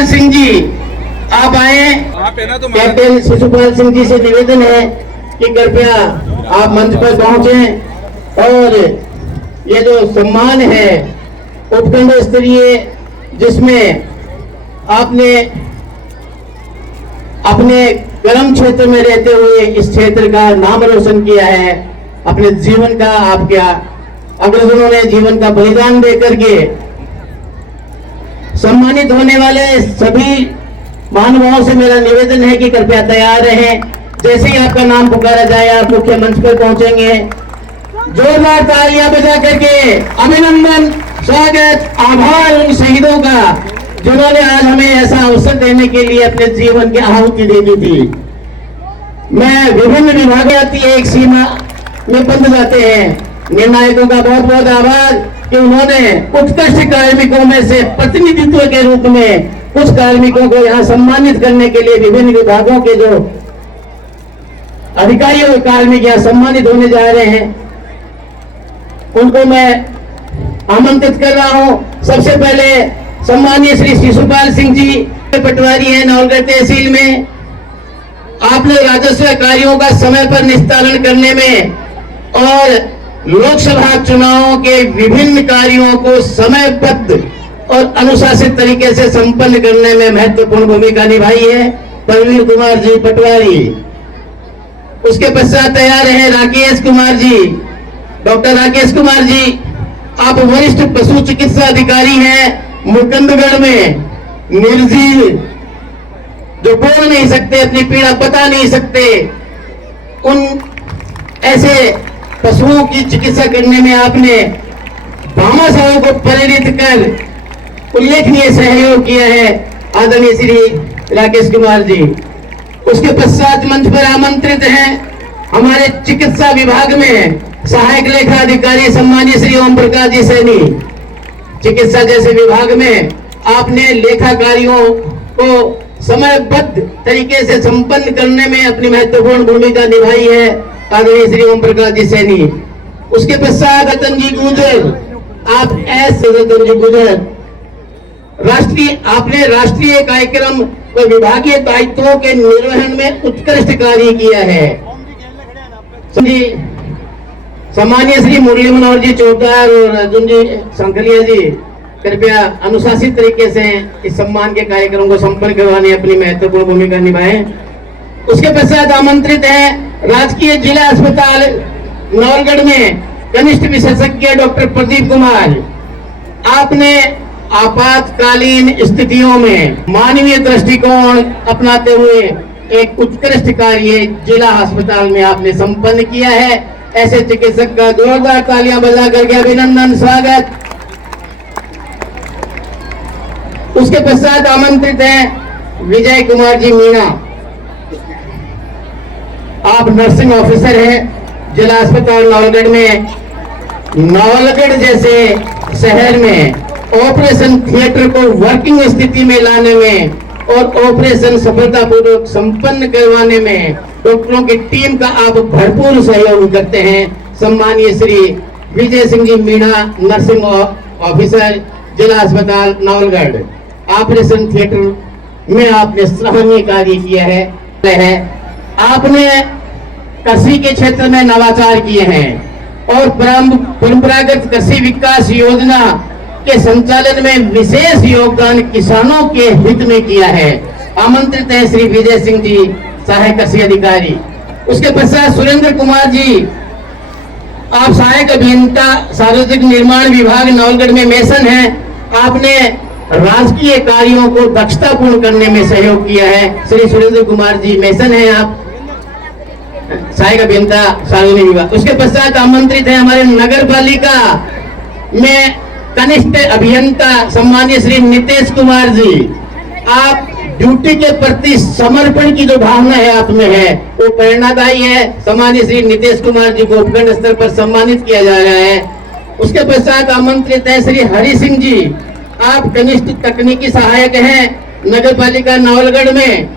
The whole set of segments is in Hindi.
शिशुपाल सिंह जी आप आए। कैप्टन शिशुपाल सिंह जी से निवेदन है कि कृपया आप मंच पर पहुंचे और ये जो सम्मान है उपखंड स्तरीय जिसमें आपने अपने कर्म क्षेत्र में रहते हुए इस क्षेत्र का नाम रोशन किया है, अपने जीवन का आपके अग्रजों ने जीवन का बलिदान देकर के सम्मानित होने वाले सभी महानुभावों से मेरा निवेदन है कि कृपया तैयार रहें। जैसे ही आपका नाम पुकारा जाए आप मुख्य मंच पर पहुंचेंगे। जोरदार तालियां बजा करके अभिनंदन, स्वागत, आभार उन शहीदों का जिन्होंने आज हमें ऐसा अवसर देने के लिए अपने जीवन की आहुति दे दी थी। मैं विभिन्न विभागों की एक सीमा में बंध जाते हैं। निर्णायकों का बहुत बहुत आभार कि उन्होंने उत्कृष्ट कार्मिकों में से प्रतिनिधित्व के रूप में कुछ कार्मिकों को यहाँ सम्मानित करने के लिए विभिन्न विभागों के जो अधिकारी और कार्मिक यहाँ सम्मानित होने जा रहे हैं उनको मैं आमंत्रित कर रहा हूं। सबसे पहले सम्मानीय श्री शिशुपाल सिंह जी पटवारी हैं नवलगढ़ तहसील में। आपने राजस्व कार्यों का समय पर निस्तारण करने में और लोकसभा चुनावों के विभिन्न कार्यों को समयबद्ध और अनुशासित तरीके से संपन्न करने में महत्वपूर्ण भूमिका निभाई है। प्रवीण कुमार जी पटवारी। उसके पश्चात तैयार है राकेश कुमार जी, डॉक्टर राकेश कुमार जी। आप वरिष्ठ पशु चिकित्सा अधिकारी हैं मुकुंदगढ़ में, निर्जीव, जो बोल नहीं सकते, अपनी पीड़ा बता नहीं सकते, उन ऐसे पशुओं की चिकित्सा करने में आपने भामाशाहों को प्रेरित कर उल्लेखनीय सहयोग किया है, आदरणीय श्री राकेश कुमार जी। उसके पश्चात मंच पर आमंत्रित हैं हमारे चिकित्सा विभाग में सहायक लेखा अधिकारी सम्मानीय श्री ओम प्रकाश जी सैनी। चिकित्सा जैसे विभाग में आपने लेखा कार्यों को समयबद्ध तरीके से संपन्न करने में अपनी महत्वपूर्ण भूमिका निभाई है, आदरणीय श्री ओम प्रकाश जी सैनी। उसके पश्चात रतन जी गुजर, आप रतन जी गुजर आपने राष्ट्रीय कार्यक्रम व विभागीय दायित्वों के निर्वहन में उत्कृष्ट कार्य किया है। सम्मानीय श्री मुरली मनोहर जी चौधार और अर्जुन जी संखलिया जी कृपया अनुशासित तरीके से इस सम्मान के कार्यक्रम को संपन्न करवाने अपनी महत्वपूर्ण भूमिका निभाएं। उसके पश्चात आमंत्रित है राजकीय जिला अस्पताल नवलगढ़ में कनिष्ठ विशेषज्ञ डॉक्टर प्रदीप कुमार। आपने आपातकालीन स्थितियों में मानवीय दृष्टिकोण अपनाते हुए एक उत्कृष्ट कार्य जिला अस्पताल में आपने संपन्न किया है। ऐसे चिकित्सक का जोरदार तालियां बजा करके अभिनंदन, स्वागत। उसके पश्चात आमंत्रित हैं विजय कुमार जी मीणा। आप नर्सिंग ऑफिसर हैं जिला अस्पताल नवलगढ़ में। नवलगढ़ जैसे शहर में ऑपरेशन थिएटर को वर्किंग स्थिति में लाने में और ऑपरेशन सफलतापूर्वक संपन्न करवाने में डॉक्टरों की टीम का आप भरपूर सहयोग करते हैं। सम्मानीय श्री विजय सिंह जी मीणा, नर्सिंग ऑफिसर जिला अस्पताल नवलगढ़। ऑपरेशन थिएटर में आपने सराहनीय कार्य किया है। आपने कृषि के क्षेत्र में नवाचार किए हैं और परंपरागत कृषि विकास योजना के संचालन में विशेष योगदान किसानों के हित में किया है। आमंत्रित है श्री विजय सिंह जी, सहायक कृषि अधिकारी। उसके पश्चात सुरेंद्र कुमार जी, आप सहायक अभियंता सार्वजनिक निर्माण विभाग नवलगढ़ में मेसन हैं। आपने राजकीय कार्यों को दक्षतापूर्ण करने में सहयोग किया है। श्री सुरेंद्र कुमार जी मेसन हैं, आप सहायक अभियंता सार्वजनिक विभाग। उसके पश्चात आमंत्रित है हमारे नगर पालिका में कनिष्ठ अभियंता सम्मानीय श्री नितेश कुमार जी। आप ड्यूटी के प्रति समर्पण की जो भावना है आप में है वो प्रेरणादायी है। सम्मानीय श्री नितेश कुमार जी को उपखंड स्तर पर सम्मानित किया जा रहा है। उसके पश्चात आमंत्रित है श्री हरि सिंह जी। आप कनिष्ठ तकनीकी सहायक हैं नगर पालिका नवलगढ़ में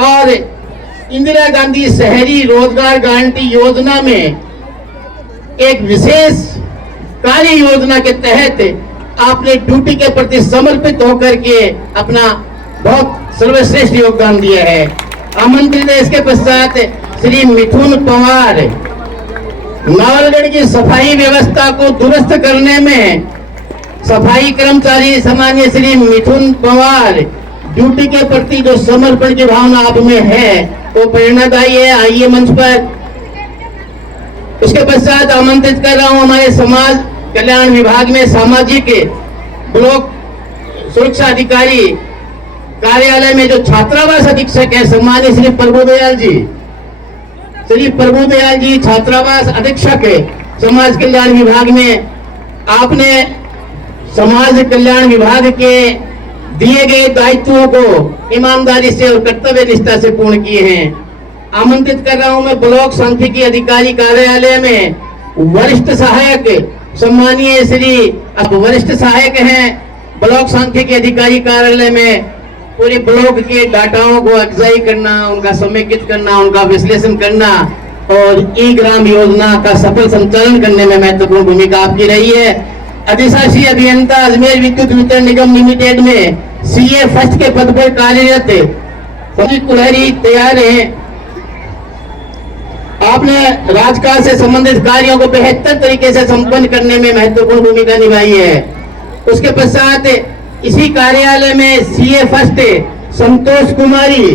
और इंदिरा गांधी शहरी रोजगार गारंटी योजना में एक विशेष कार्य योजना के तहत आपने ड्यूटी के प्रति समर्पित होकर के अपना बहुत सर्वश्रेष्ठ योगदान दिया है। आमंत्रित है इसके पश्चात श्री मिथुन पवार, नावलगढ़ की सफाई व्यवस्था को दुरुस्त करने में सफाई कर्मचारी सम्मानीय श्री मिथुन पवार, ड्यूटी के प्रति जो समर्पण की भावना आप में है वो प्रेरणादायी है। आइए मंच पर। उसके पश्चात आमंत्रित कर रहा हूं हमारे समाज कल्याण विभाग में सामाजिक ब्लॉक सुरक्षा अधिकारी कार्यालय में जो छात्रावास अधीक्षक है सम्मानीय श्री प्रभुदयाल जी, श्री प्रभुदयाल जी छात्रावास अधीक्षक है समाज कल्याण विभाग में। आपने समाज कल्याण विभाग के दिए गए दायित्वों को ईमानदारी से और कर्तव्य निष्ठा से पूर्ण किए हैं। आमंत्रित कर रहा हूं मैं ब्लॉक सांख्यिकी अधिकारी कार्यालय में वरिष्ठ सहायक सम्मानीय श्री, अब वरिष्ठ सहायक हैं ब्लॉक सांख्यिकी अधिकारी कार्यालय में, पूरे ब्लॉक के डाटाओं को अगजाई करना, उनका समेकित करना, उनका विश्लेषण करना और ई ग्राम योजना का सफल संचालन करने में महत्वपूर्ण भूमिका आपकी रही है। अधिशासी अभियंता अजमेर विद्युत वितरण निगम लिमिटेड में सीए फर्स्ट के पद पर कार्यरत संजीव कुलहरी तैयार हैं। आपने राजकाज से संबंधित कार्यों को बेहतर तरीके से संपन्न करने में महत्वपूर्ण भूमिका निभाई है। उसके पश्चात इसी कार्यालय में सीए फर्स्ट संतोष कुमारी,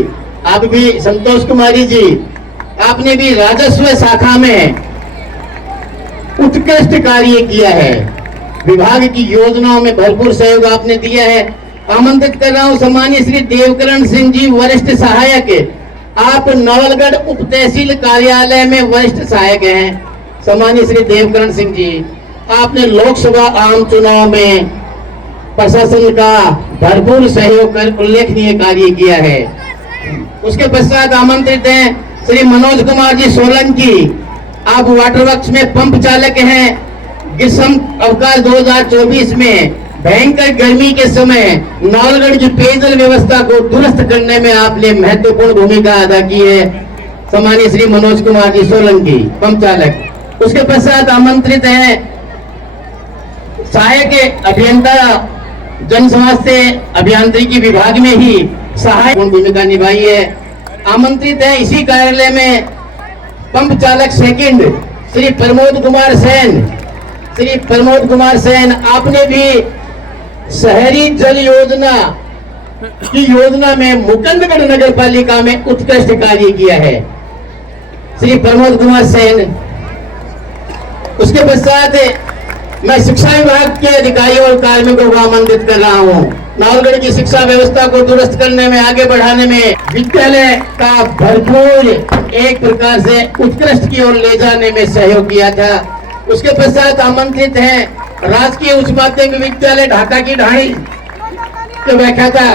आप भी संतोष कुमारी जी, आपने भी राजस्व शाखा में उत्कृष्ट कार्य किया है। विभाग की योजनाओं में भरपूर सहयोग आपने दिया है। आमंत्रित कर रहा हूं सम्मानीय श्री देवकरण सिंह जी, वरिष्ठ सहायक, आप नवलगढ़ उप तहसील कार्यालय में वरिष्ठ सहायक हैं। सम्मानीय श्री देवकरण सिंह जी, आपने लोकसभा आम चुनाव में प्रशासन का भरपूर सहयोग कर उल्लेखनीय कार्य किया है। उसके पश्चात आमंत्रित हैं श्री मनोज कुमार जी सोलंकी, आप वाटर वर्क्स में पंप चालक हैं। ग्रीष्म अवकाश 2024 में भयंकर गर्मी के समय नावलगढ़ की पेयजल व्यवस्था को दुरुस्त करने में आपने महत्वपूर्ण भूमिका अदा की है। सम्मानीय श्री मनोज कुमार जी सोलंकी, पंप चालक। उसके पश्चात आमंत्रित है सहायक अभियंता, जन स्वास्थ्य अभियांत्रिकी विभाग में ही सहायक भूमिका निभाई है। आमंत्रित है इसी कार्यालय में पंप चालक सेकंड श्री प्रमोद कुमार सेन, श्री प्रमोद कुमार सेन, आपने भी शहरी जल योजना की योजना में मुकुंदगढ़ नगर पालिका में उत्कृष्ट कार्य किया है, श्री प्रमोद कुमार सेन। उसके पश्चात मैं शिक्षा विभाग के अधिकारियों और कार्मिकों को आमंत्रित कर रहा हूं। नावलगढ़ की शिक्षा व्यवस्था को दुरुस्त करने में, आगे बढ़ाने में, विद्यालय का भरपूर एक प्रकार से उत्कृष्ट की ओर ले जाने में सहयोग किया था। उसके पश्चात आमंत्रित हैं राजकीय उच्च माध्यमिक विद्यालय ढाका की ढाणी के व्याख्याता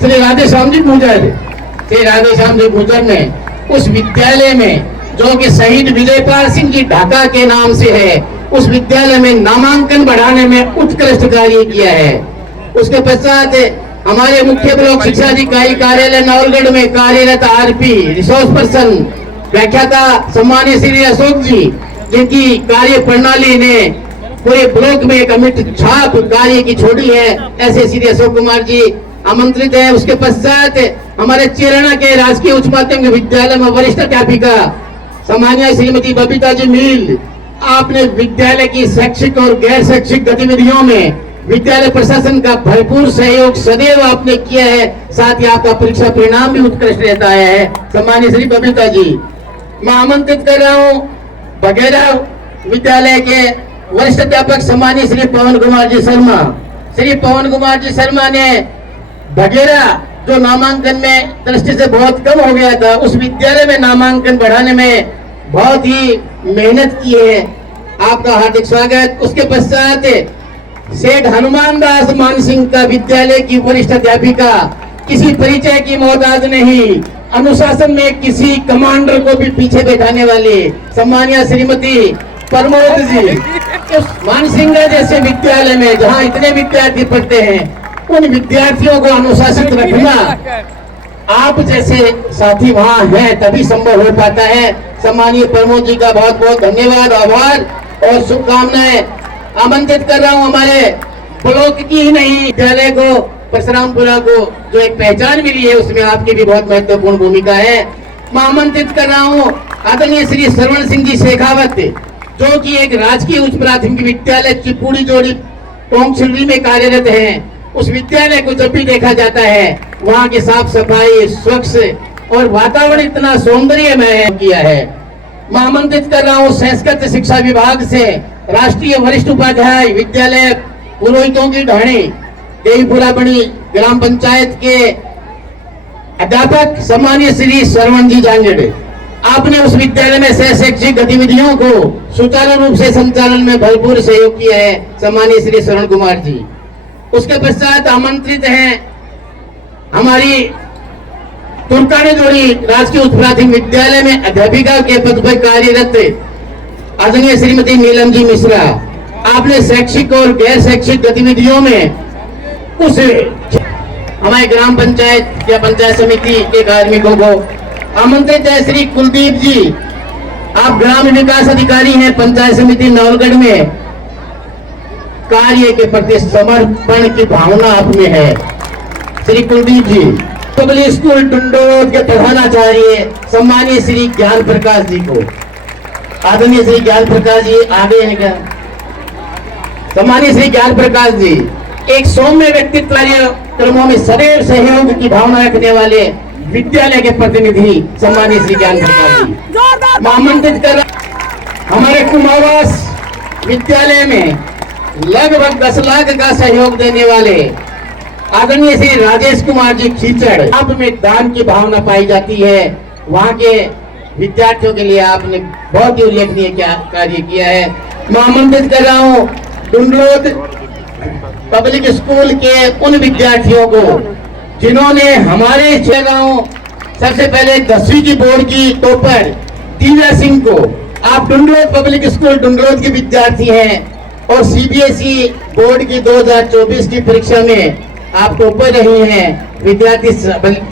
श्री राधेश्याम जी गुजर, श्री राधेश्याम जी गुजर ने उस विद्यालय में जो कि शहीद विजयपाल सिंह जी ढाका के नाम से है, उस विद्यालय में नामांकन बढ़ाने में उत्कृष्ट कार्य किया है। उसके पश्चात हमारे मुख्य ब्लॉक शिक्षा अधिकारी कार्यालय नावलगढ़ में कार्यरत आरपी रिसोर्स पर्सन व्याख्याता सम्मानीय श्री अशोक जी, जिनकी कार्य प्रणाली ने पूरे ब्लॉक में एक अमिट छाप कार्य की छोड़ी है, ऐसे श्री अशोक कुमार जी आमंत्रित है। उसके पश्चात हमारे चेरणा के राजकीय उच्च माध्यमिक विद्यालय में वरिष्ठ अध्यापिका सम्मानीय श्रीमती बबीता जी मील, आपने विद्यालय की शैक्षिक और गैर शैक्षिक गतिविधियों में विद्यालय प्रशासन का भरपूर सहयोग सदैव आपने किया है। साथ ही आपका परीक्षा परिणाम भी उत्कृष्ट रहता है। सम्मानीय श्री बबीता जी, मैं आमंत्रित कर रहा हूँ बघेरा विद्यालय के वरिष्ठ अध्यापक सम्मानीय श्री पवन कुमार जी शर्मा। श्री पवन कुमार जी शर्मा ने बघेरा जो नामांकन में दृष्टि से बहुत कम हो गया था, उस विद्यालय में नामांकन बढ़ाने में बहुत ही मेहनत की है। आपका हार्दिक स्वागत। उसके पश्चात सेठ हनुमान दास मान सिंह का विद्यालय की वरिष्ठ अध्यापिका, किसी परिचय की मोहताज नहीं, अनुशासन में किसी कमांडर को भी पीछे बैठाने वाली सम्मानीय श्रीमती प्रमोद जी। उस मानसिंह जैसे विद्यालय में जहां इतने विद्यार्थी पढ़ते हैं, उन विद्यार्थियों को अनुशासित रखना आप जैसे साथी वहां हैं तभी संभव हो पाता है। सम्मानीय प्रमोद जी का बहुत बहुत धन्यवाद, आभार और शुभकामनाएं। आमंत्रित कर रहा हूं हमारे ब्लॉक की ही नहीं विद्यालय को परशुरामपुरा को जो एक पहचान मिली है उसमें आपकी भी बहुत महत्वपूर्ण भूमिका है। मैं आमंत्रित कर रहा हूँ आदरणीय श्री श्रवण सिंह जी शेखावत, जो कि एक राजकीय उच्च प्राथमिक विद्यालय चिपूड़ी जोड़ी टोंकसिलवी में कार्यरत हैं। उस विद्यालय को जब भी देखा जाता है वहाँ की साफ सफाई, स्वच्छ और वातावरण इतना सौंदर्यमय किया है। मैं आमंत्रित कर रहा हूँ संस्कृत शिक्षा विभाग से राष्ट्रीय वरिष्ठ उपाध्याय विद्यालय पुरोहितों की ढाणी देवीपुरा बनी ग्राम पंचायत के अध्यापक सम्मानीय श्री श्रवण जी जांगड़। आपने उस विद्यालय में शैक्षिक गतिविधियों को सुचारू रूप से संचालन में भरपूर सहयोग किया है, सम्मानीय श्री श्रवण कुमार जी। उसके पश्चात आमंत्रित हैं हमारी तुर्कानी जोड़ी राजकीय उच्च प्राथमिक विद्यालय में अध्यापिका के पद पर कार्यरत आदरणीय श्रीमती नीलम जी मिश्रा। आपने शैक्षिक और गैर शैक्षिक गतिविधियों में उस हमारे ग्राम पंचायत या पंचायत समिति के कार्मिकों को आमंत्रित है। श्री कुलदीप जी, आप ग्राम विकास अधिकारी हैं पंचायत समिति नवलगढ़ में। कार्य के प्रति समर्पण की भावना आप में है श्री कुलदीप जी। पब्लिक स्कूल टुंडोद के प्रधानाचार्य सम्मानीय श्री ज्ञान प्रकाश जी को, आदरणीय श्री ज्ञान प्रकाश जी आगे हैं क्या? सम्मानीय श्री ज्ञान प्रकाश जी एक सौम्य व्यक्तित्व कार्यक्रमों में सदैव सहयोग की भावना रखने वाले विद्यालय के प्रतिनिधि सम्मानीय श्री ज्ञान प्रकाश जी। आमंत्रित कर हमारे कुमावास विद्यालय में लगभग 10 लाख का सहयोग देने वाले आदरणीय श्री राजेश कुमार जी खीचड़। आप में दान की भावना पाई जाती है। वहाँ के विद्यार्थियों के लिए आपने बहुत ही उल्लेखनीय कार्य किया है। मैं आमंत्रित कर रहा हूँ डुंडलोद पब्लिक स्कूल के उन विद्यार्थियों को जिन्होंने हमारे गांव सबसे पहले 10वीं की बोर्ड की टॉपर दिव्या सिंह को, आप डुंडलोद पब्लिक स्कूल डुंडलोद के विद्यार्थी हैं और सीबीएसई बोर्ड की 2024 की परीक्षा में आप टॉपर रही हैं। विद्यार्थी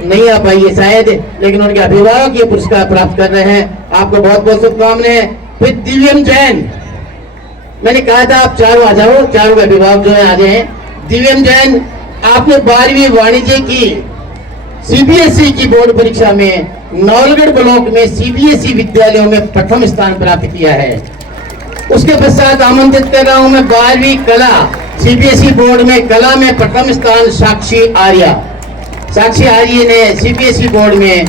नहीं आ पाई है शायद, लेकिन उनके अभिभावक ये पुरस्कार प्राप्त कर रहे हैं। आपको बहुत बहुत शुभकामनाएं। फिर दिव्यम जैन, मैंने कहा था आप चारों आ जाओ, चारों अभिभावक जो है आ जाए। दिव्यम जैन, आपने 12वीं वाणिज्य की सीबीएसई की बोर्ड परीक्षा में नवलगढ़ ब्लॉक में सीबीएसई विद्यालयों में प्रथम स्थान प्राप्त किया है। उसके पश्चात आमंत्रित कर रहा हूं मैं 12वीं कला सीबीएसई बोर्ड में कला में प्रथम स्थान साक्षी आर्या। साक्षी आर्य ने सीबीएसई बोर्ड में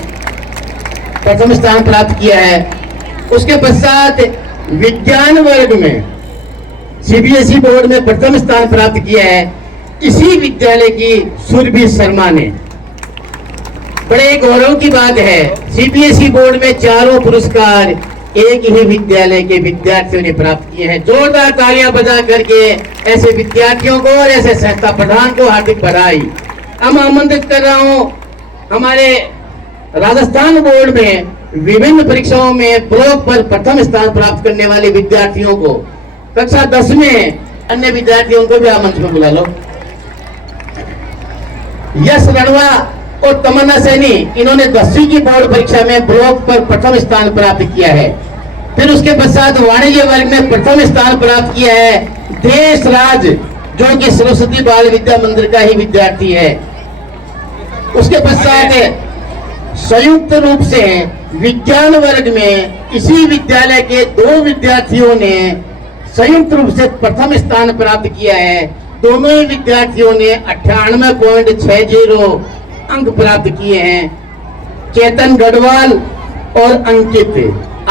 प्रथम स्थान प्राप्त किया है। उसके पश्चात विज्ञान वर्ग में सीबीएसई बोर्ड में प्रथम स्थान प्राप्त किया है इसी विद्यालय की सुरभि शर्मा ने। बड़े गौरव की बात है, सीबीएसई बोर्ड में चारों पुरस्कार एक ही विद्यालय के विद्यार्थियों ने प्राप्त किए हैं। जोरदार तालियां बजा करके ऐसे विद्यार्थियों को और ऐसे संस्था प्रधान को हार्दिक बधाई। अब आमंत्रित कर रहा हूं हमारे राजस्थान बोर्ड में विभिन्न परीक्षाओं में ब्लॉक पर प्रथम स्थान प्राप्त करने वाले विद्यार्थियों को, कक्षा 10 में अन्य विद्यार्थियों को भी आमंच में बुला लो। यश रणवा और तमन्ना सैनी, इन्होंने 10वीं की बोर्ड परीक्षा में ब्लॉक पर प्रथम स्थान प्राप्त किया है। फिर उसके पश्चात वाणिज्य वर्ग में प्रथम स्थान प्राप्त किया है देश राज, जो कि सरस्वती बाल विद्या मंदिर का ही विद्यार्थी है। उसके पश्चात संयुक्त रूप से विज्ञान वर्ग में इसी विद्यालय के 2 विद्यार्थियों ने संयुक्त रूप से प्रथम स्थान प्राप्त किया है। दोनों ही विद्यार्थियों ने 98.60 अंक प्राप्त किए हैं। चेतन गढ़वाल और अंकित,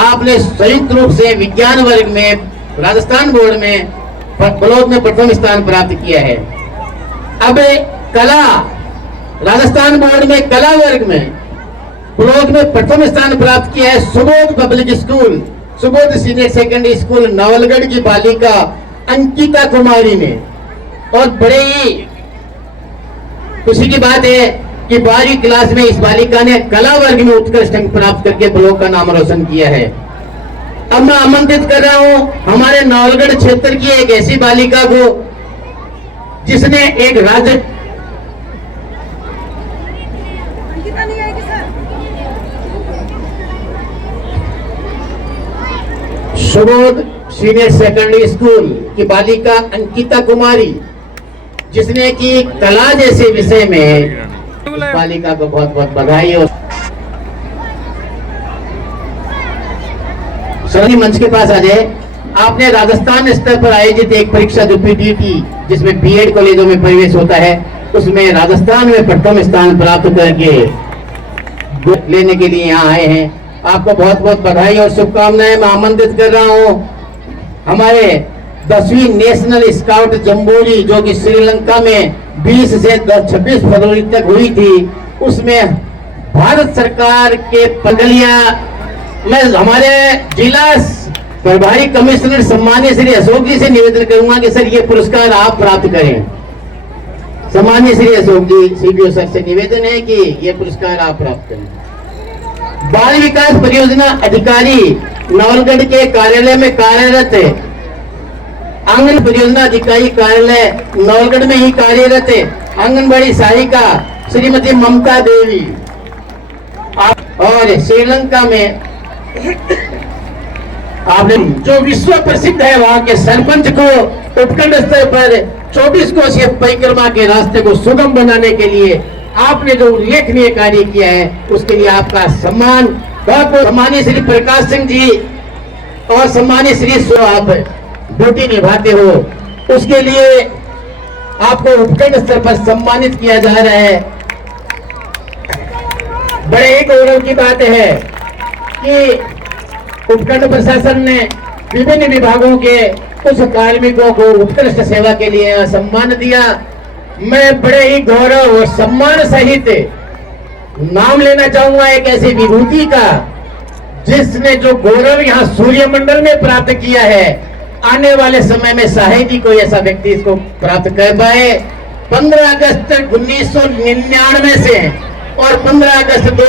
आपने संयुक्त रूप से विज्ञान वर्ग में राजस्थान बोर्ड में ब्लॉक में प्रथम स्थान प्राप्त किया है। अब कला, राजस्थान बोर्ड में कला वर्ग में ब्लॉक में प्रथम स्थान प्राप्त किया है Subodh public school, Subodh senior secondary school Nawalgarh की बालिका अंकिता कुमारी ने। और बड़े ही खुशी की बात है कि 12वीं क्लास में इस बालिका ने कला वर्ग में उत्कृष्ट अंक प्राप्त करके ब्लॉक का नाम रोशन किया है। अब मैं आमंत्रित कर रहा हूं हमारे नवलगढ़ क्षेत्र की एक ऐसी बालिका को जिसने एक राज्य सुबोध सीनियर सेकेंडरी स्कूल की बालिका अंकिता कुमारी, जिसने कि कला जैसे विषय में उस बालिका को बहुत बहुत बधाई। और सभी मंच के पास आ जाए। आपने राजस्थान स्तर पर आयोजित एक परीक्षा जो पीटीटी जिसमें बीएड कॉलेजों में प्रवेश होता है, उसमें राजस्थान में प्रथम स्थान प्राप्त करके लेने के लिए यहाँ आए हैं। आपको बहुत बहुत बधाई और शुभकामनाएं। मैं आमंत्रित कर रहा हूँ हमारे 10वीं नेशनल स्काउट जम्बोरी जो कि श्रीलंका में 20 से 26 फरवरी तक हुई थी, उसमें भारत सरकार के पगलिया मैं हमारे जिला प्रभारी कमिश्नर सम्मान्य श्री अशोक जी से निवेदन करूंगा कि सर ये पुरस्कार आप प्राप्त करें। सम्मान्य श्री अशोक जी सीडीओ सर से निवेदन है कि ये पुरस्कार आप प्राप्त करें। बाल विकास परियोजना अधिकारी नवलगढ़ के कार्यालय में कार्यरत है। आंगन परियोजना अधिकारी कार्यालय नवलगढ़ में ही कार्यरत है आंगनबाड़ी सहायिका श्रीमती ममता देवी। और श्रीलंका में आपने जो विश्व प्रसिद्ध है वहां के सरपंच को उपखंड स्तर पर 24 कोशीय परिक्रमा के रास्ते को सुगम बनाने के लिए आपने जो उल्लेखनीय कार्य किया है उसके लिए आपका सम्मान। बहुत सम्मानित श्री प्रकाश सिंह जी और सम्मानित श्री सो आप ड्यूटी निभाते हो, उसके लिए आपको उपखंड स्तर पर सम्मानित किया जा रहा है। बड़े ही गौरव की बात है कि उपखंड प्रशासन ने विभिन्न विभागों के कुछ कार्मिकों को उत्कृष्ट सेवा के लिए सम्मान दिया। मैं बड़े ही गौरव और सम्मान सहित नाम लेना चाहूंगा एक ऐसी विभूति का जिसने जो गौरव यहाँ सूर्यमंडल में प्राप्त किया है, आने वाले समय में शायद ही कोई ऐसा व्यक्ति इसको प्राप्त कर पाए। 15 अगस्त 1999 से और 15 अगस्त